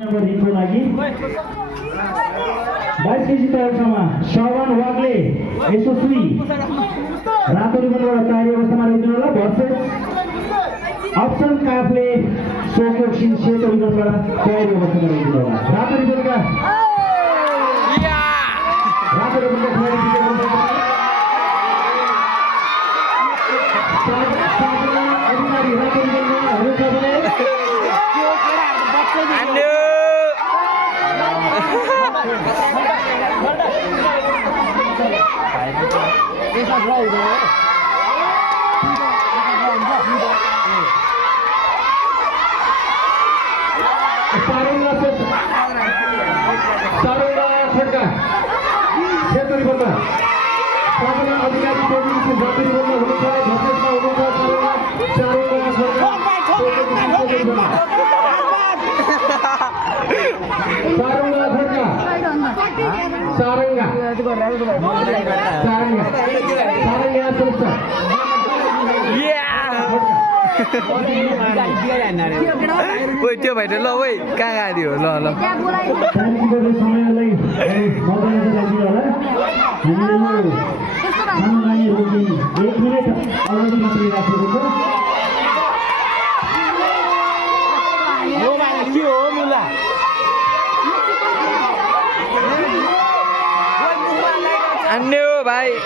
दिनको लागि 22 केजी तहसम्म श्रवण वाग्ले यशस्वी रातो रिबनबाट तयारी अवस्थामा रहिदिनु होला भर्सेस अप्सन काफले सोक्यो सिंह सेतो रिबनबाट तयारी अवस्थामा रहिदिनु होला रातो रिबनका अधिकारी रातो रिबनमा हुनुहुन्छ भने Woi, dia main dulu, woi, kagak dia, lo. Anu, baik.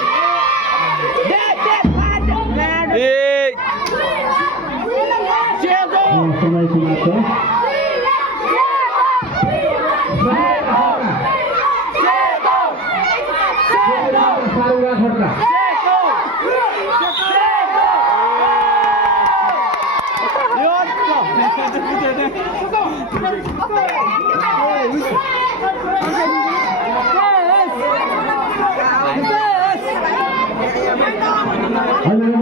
Hello.